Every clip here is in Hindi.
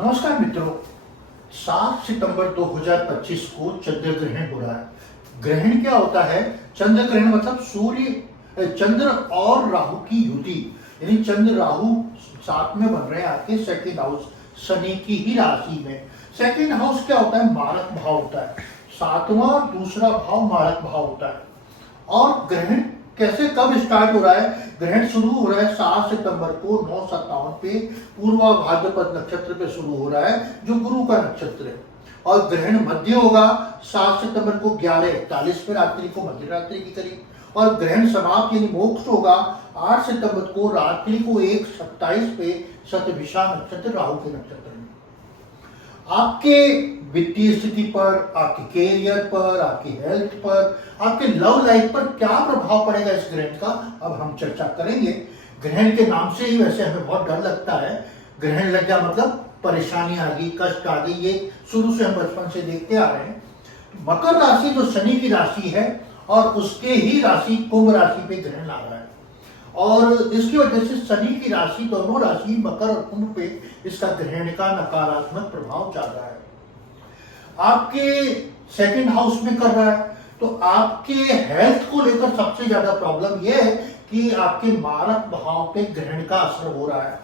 नमस्कार मित्रों। 7 सितंबर 2025 को चंद्र ग्रहण हो रहा है। ग्रहण क्या होता है? चंद्र ग्रहण मतलब चंद्र और राहु की युति, यानी चंद्र राहु साथ में बन रहे हैं आपके सेकंड हाउस शनि की ही राशि में। सेकंड हाउस क्या होता है? मारक भाव होता है। सातवां और दूसरा भाव मारक भाव होता है। और ग्रहण कैसे कब स्टार्ट हो रहा है? ग्रहण शुरू हो रहा है 7 सितंबर को 9:57 पे पूर्वा भाद्रपद नक्षत्र पे शुरू हो रहा है, जो गुरु का नक्षत्र है। और ग्रहण मध्य होगा 7 सितंबर को 11:41 पे रात्रि को, मध्य रात्रि के करीब। और ग्रहण समाप्त यानी मोक्ष होगा 8 सितंबर को रात्रि को 1:27 पे शतभिषा नक्षत्र राहु के नक्षत्र में। आपके वित्तीय स्थिति पर, आपके कैरियर पर, आपकी हेल्थ पर, आपके लव लाइफ पर क्या प्रभाव पड़ेगा इस ग्रहण का, अब हम चर्चा करेंगे। ग्रहण के नाम से ही वैसे हमें बहुत डर लगता है। ग्रहण लग गया मतलब परेशानी आ गई, कष्ट आ गई, ये शुरू से हम बचपन से देखते आ रहे हैं। मकर राशि जो शनि की राशि है और उसके ही राशि कुंभ राशि पे ग्रहण आ रहा है, और इसकी वजह से शनि की राशि, दोनों राशि मकर और कुंभ पे इसका ग्रहण का नकारात्मक प्रभाव चल रहा है। आपके सेकंड हाउस में कर रहा है, तो आपके हेल्थ को लेकर सबसे ज्यादा प्रॉब्लम यह है कि आपके मारक भाव पे ग्रहण का असर हो रहा है।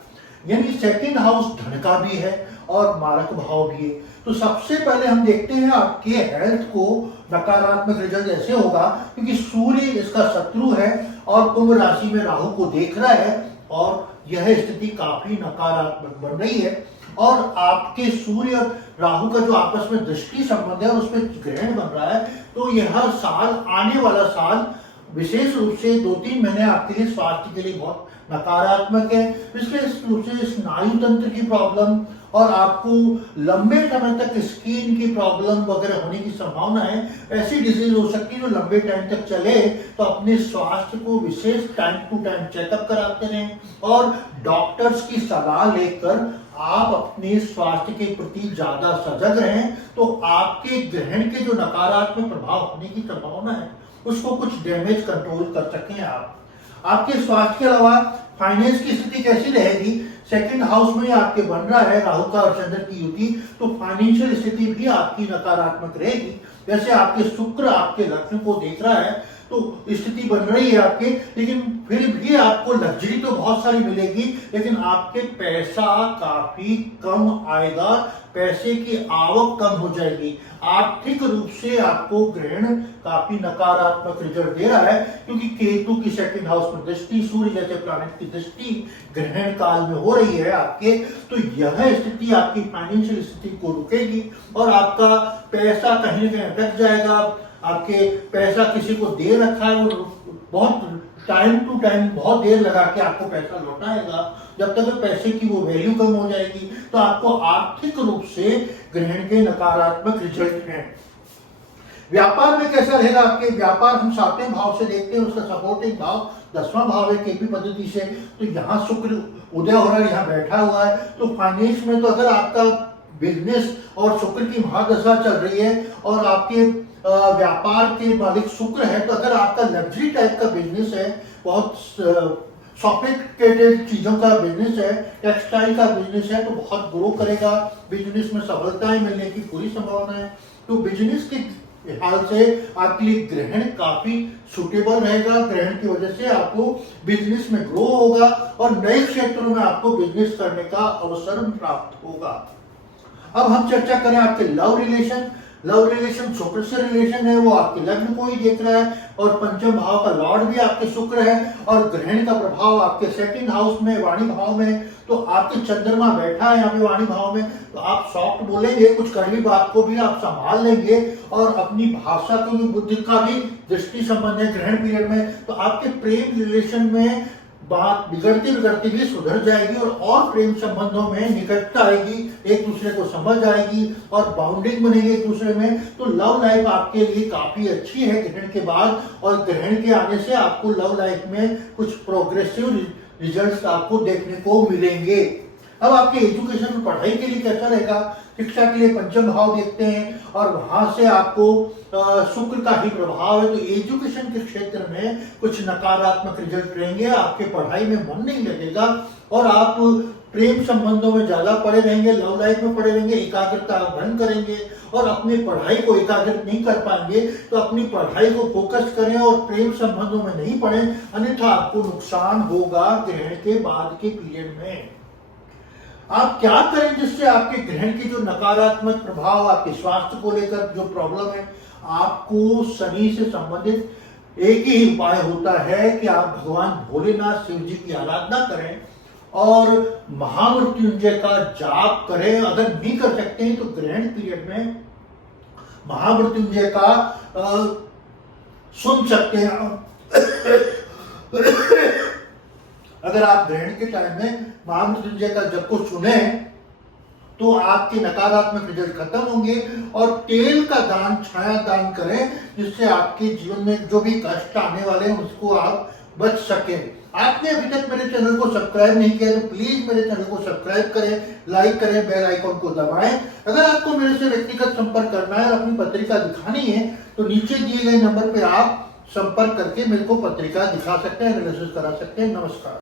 यानी सेकंड हाउस धन का भी है और मारक भाव भी है। तो सबसे पहले हम देखते हैं आपके हेल्थ को नकारात्मक रिजल्ट ऐसे होगा, क्योंकि सूर्य इसका शत्रु है और कुंभ राशि में राहु को देख रहा है, और यह स्थिति काफी नकारात्मक बन रही है। और आपके सूर्य और राहु का जो आपस में दृष्टि संबंध है, उसमें ग्रहण बन रहा है। तो यह साल, आने वाला साल विशेष रूप से 2-3 महीने आपके लिए स्वास्थ्य के लिए बहुत नकारात्मक है। विशेष रूप से स्नायु तंत्र की प्रॉब्लम और आपको लंबे समय तक स्किन की प्रॉब्लम वगैरह होने की संभावना है। ऐसी डिजीज हो सकती है जो लंबे टाइम तक चले, तो अपने स्वास्थ्य को विशेष टाइम टू टाइम चेकअप कराते रहें और डॉक्टर्स की सलाह लेकर आप अपने स्वास्थ्य के प्रति ज्यादा सजग रहें। तो आपके ग्रहण के जो नकारात्मक प्रभाव होने की संभावना है, उसको कुछ डैमेज कंट्रोल कर सकें आप। आपके स्वास्थ्य के अलावा फाइनेंस की स्थिति कैसी रहेगी? सेकंड हाउस में आपके बन रहा है राहु का और चंद्र की युति, तो फाइनेंशियल स्थिति भी आपकी नकारात्मक रहेगी। जैसे आपके शुक्र आपके लग्न को देख रहा है, तो स्थिति बन रही है आपके, लेकिन फिर भी आपको लग्जरी तो बहुत सारी मिलेगी, लेकिन आपके पैसा काफी कम आएगा, पैसे की आवक कम हो जाएगी। आर्थिक रूप से आपको ग्रहण काफी नकारात्मक रिजल्ट दे रहा है, क्योंकि केतु की सेकंड हाउस में दृष्टि, सूर्य जैसे प्लैनेट की दृष्टि ग्रहण काल में हो रही है आपके। तो यह स्थिति आपकी फाइनेंशियल स्थिति को रुकेगी और आपका पैसा कहीं न कहीं अटक जाएगा। आपके पैसा किसी को दे रखा है, वो बहुत टाइम टू टाइम बहुत देर लगा के आपको पैसा लौटाएगा। जब तक पैसे की वो वैल्यू कम हो जाएगी, तो आपको आर्थिक रूप से ग्रहण के नकारात्मक रिजल्ट हैं। व्यापार में कैसा रहेगा आपके? व्यापार हम 7वें भाव से देखते हैं, उसका सपोर्टिंग भाव 10वां भाव है केपी पद्धति से। तो यहाँ शुक्र उदय हो रहा है, यहाँ बैठा हुआ है। तो फाइनेंस में तो अगर आपका बिजनेस और शुक्र की महादशा चल रही है और आपके व्यापार के मालिक शुक्र है, तो अगर आपका लग्जरी टाइप का बिजनेस है, बहुत सॉफिस्टिकेटेड चीजों का बिजनेस है, टेक्सटाइल का बिजनेस है, तो बहुत ग्रो करेगा। बिजनेस में सफलताएं मिलने की पूरी संभावना है। तो बिजनेस के हाल से आपके लिए ग्रहण काफी सुटेबल रहेगा। ग्रहण की वजह से आपको बिजनेस में ग्रो होगा और नए क्षेत्रों में आपको बिजनेस करने का अवसर प्राप्त होगा। अब हम चर्चा करें आपके लव रिलेशन। लव रिलेशन शुक्र से रिलेशन है, वो आपके लग्न को ही देख रहा है और पंचम भाव का लॉर्ड भी आपके शुक्र है, और ग्रहण का प्रभाव आपके सेकंड हाउस में वाणी भाव में। तो आपके चंद्रमा बैठा है यहाँ पे वाणी भाव में, तो आप सॉफ्ट बोलेंगे, कुछ कड़वी बात को भी आप संभाल लेंगे और अपनी भाषा को भी, बुद्धि का भी दृष्टि संबंध है ग्रहण पीरियड में। तो आपके प्रेम रिलेशन में बात बिगड़ती बिगड़ती भी सुधर जाएगी और प्रेम संबंधों में निकटता आएगी, एक दूसरे को समझ आएगी और बाउंडिंग बनेगी एक दूसरे में। तो लव लाइफ आपके लिए काफी अच्छी है ग्रहण के बाद, और ग्रहण के आने से आपको लव लाइफ में कुछ प्रोग्रेसिव रिजल्ट्स आपको देखने को मिलेंगे। अब आपके एजुकेशन पढ़ाई के लिए कैसा रहेगा? शिक्षा के लिए पंचम भाव देखते हैं और वहां से आपको शुक्र का ही प्रभाव है। तो एजुकेशन के क्षेत्र में कुछ नकारात्मक रिजल्ट रहेंगे, आपके पढ़ाई में मन नहीं लगेगा और आप प्रेम संबंधों में ज्यादा पड़े रहेंगे, लव लाइफ में पड़े रहेंगे, एकाग्रता भंग करेंगे और अपनी पढ़ाई को एकाग्रित नहीं कर पाएंगे। तो अपनी पढ़ाई को फोकस करें और प्रेम संबंधों में नहीं पड़े, अन्यथा आपको नुकसान होगा ग्रहण के बाद के पीरियड में। आप क्या करें जिससे आपके ग्रहण के जो नकारात्मक प्रभाव, आपके स्वास्थ्य को लेकर जो प्रॉब्लम है, आपको शनि से संबंधित एक ही उपाय होता है कि आप भगवान भोलेनाथ शिव जी की आराधना करें और महामृत्युंजय का जाप करें। अगर नहीं कर सकते हैं तो ग्रहण पीरियड में महामृत्युंजय का सुन सकते हैं। अगर आप ग्रहण के टाइम में महामृत्युंजय का जप को सुने तो आपके नकारात्मक रिजल्ट खत्म होंगे। और तेल का दान, छाया दान करें जिससे आपके जीवन में जो भी कष्ट आने वाले हैं उसको आप बच सकें। आपने अभी तक मेरे चैनल को सब्सक्राइब नहीं किया तो प्लीज मेरे चैनल को सब्सक्राइब करें, लाइक करें, बेल आइकॉन को दबाएं। अगर आपको मेरे से व्यक्तिगत संपर्क करना है और अपनी पत्रिका दिखानी है तो नीचे दिए गए नंबर पर आप संपर्क करके मेरे को पत्रिका दिखा सकते हैं, एनालिसिस करा सकते हैं। नमस्कार।